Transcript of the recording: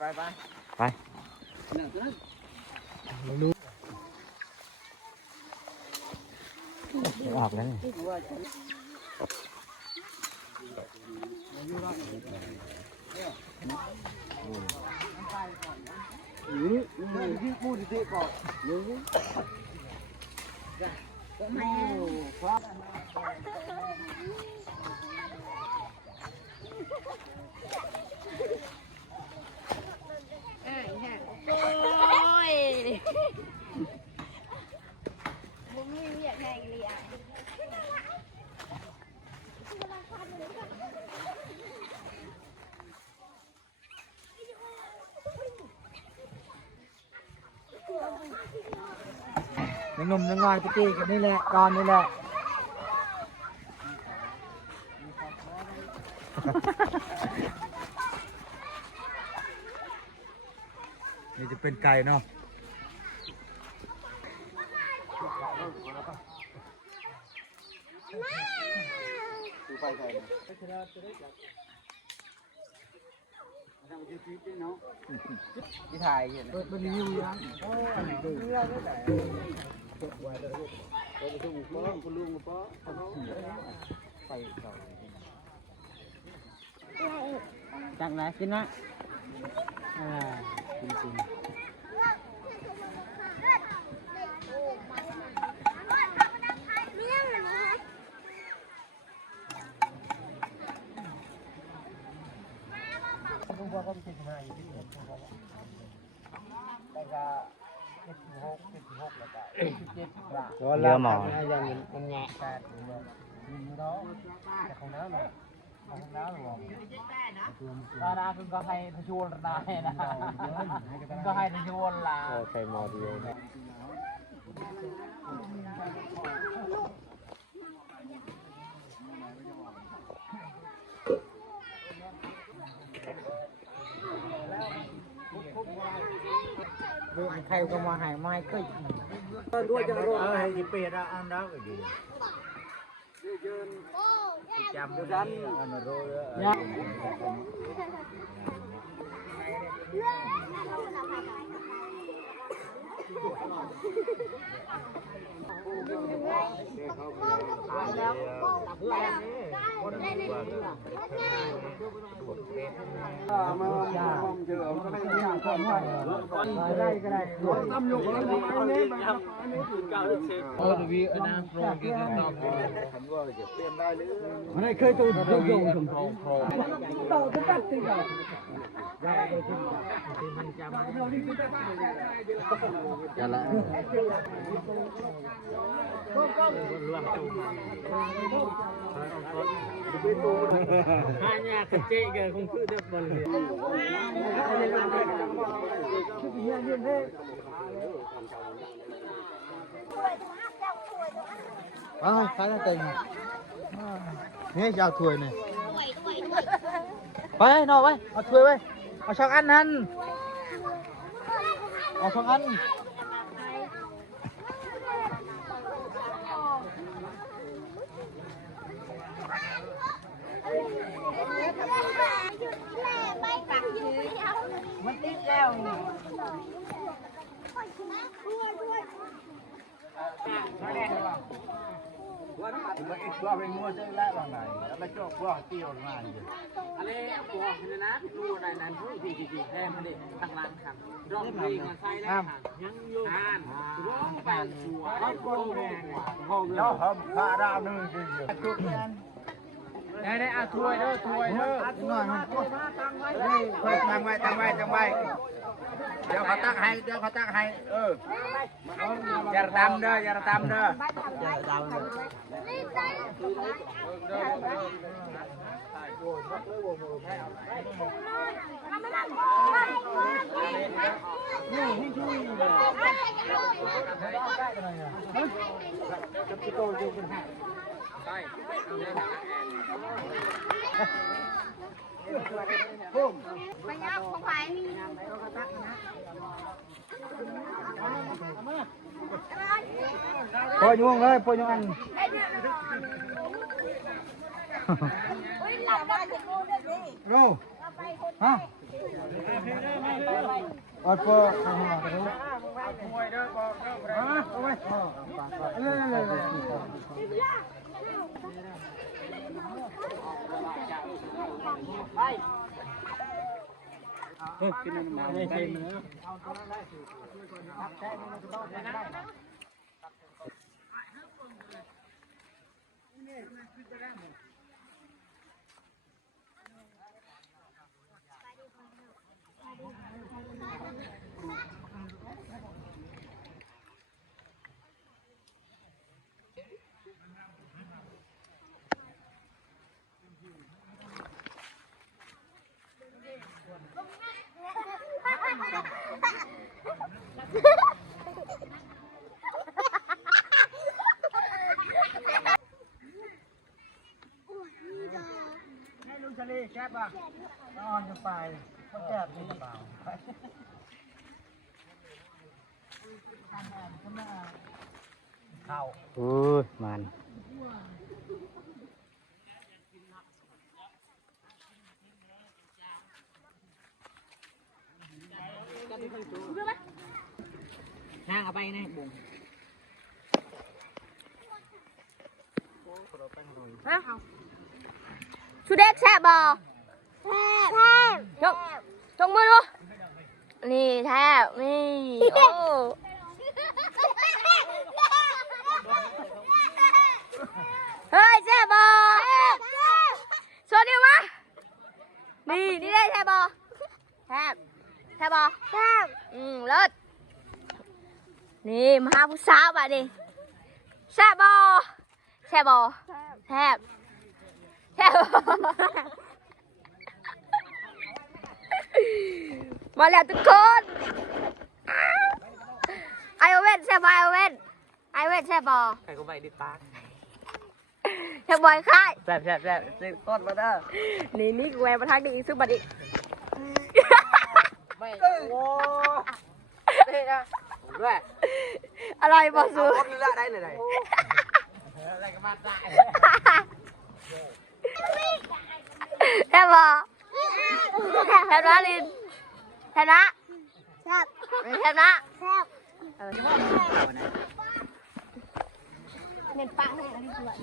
ไปออกแล้วนี่พูดดีๆก่อนยังหนุ่มยังง่อยตีกันนี่แหละก่อนนี่แหละนี่จะเป็นไก่เนาะที่ถ่ายเห็นมันรีวิวยังจากไหนกินนะกินจริงก็เป็นสิบห้าอยู่ที่เห็นแต่ก็76แล้วก็77บาทเรือหมออย่างนี้มันแงะแต่มีร้องแต่ของน้ำเลยของน้ำหรอตาดาคุณก็ให้ทชวนได้นะก็ให้ทชวนละใช้หมอดีใครก็มาหายไม้ก็ด้วยจะรู้ให้จีเปียดอันนั้นก็ดีจำดูดันอันนั้นรู้เลยไม่เคยตัวโยงสมพงษ์ต่อจะตัดติดกันจะละhanya kecil ke kungfu dia boleh. Phải là tình. Nghe chào thùi này. Phải nó vậy,เอาthùi vậy.เอาช่องăn ăn.เอาช่องăn. Mất tiếp theo nè. Qua bên mua chơi lại bằng này, nó cho qua tiêu mà gì. Anh ấy qua cái nát mua này này cũng gì em đi thằng lan thằng. Rong đi mà sai đấy thằng. An, rong bàn chùa, nó cô nè. Nó hầm pha ra nữa gì. Đây đây à thui đó đúng rồi tăng vaiเดี๋ยวเขาตั้งให้อย่าตามเด้ออย่าตามเด้อไปยับของใครพอยวงเลยพอยวงอันโร่ฮะ อดเปอร์ข้างหน้าไปดูเอาไว้กินน้ำมันได้เนื้อทะเลแคบป่ะนอนจะไปมันแคบนี่เปล่าเข้า มัน ห้างเอาไปนะบุ๋ม ชูเด็กแซ่บบอแซ่บจงมือดูนี่แทบนี่โอ้เฮ้ยแซ่บบอสวัสดีวะนี่ได้แซ่บบอแซ่บบอเลิศนี่มาหาผู้สาวอ่ะดิแซ่บบอแซ่บมาแล้วทุกคนไอโอเว่นแซ่บไอโอเว่นแซ่บบอ ใครก็ไปดิปาก แซ่บบอยค่าย แซ่บต้นมาเด้อ นี่กูแหวนมาทางนี้อีกซื้อบัตรอีก ไม่โว้เฮ้ยนะด้วย อะไรบอสู ต้นเลือดได้เลยอะไรก็มาได้ แซ่บบอแซ่บนะลินแซ่บนะแซ่บนะเน้นปังให้อันนี้สวย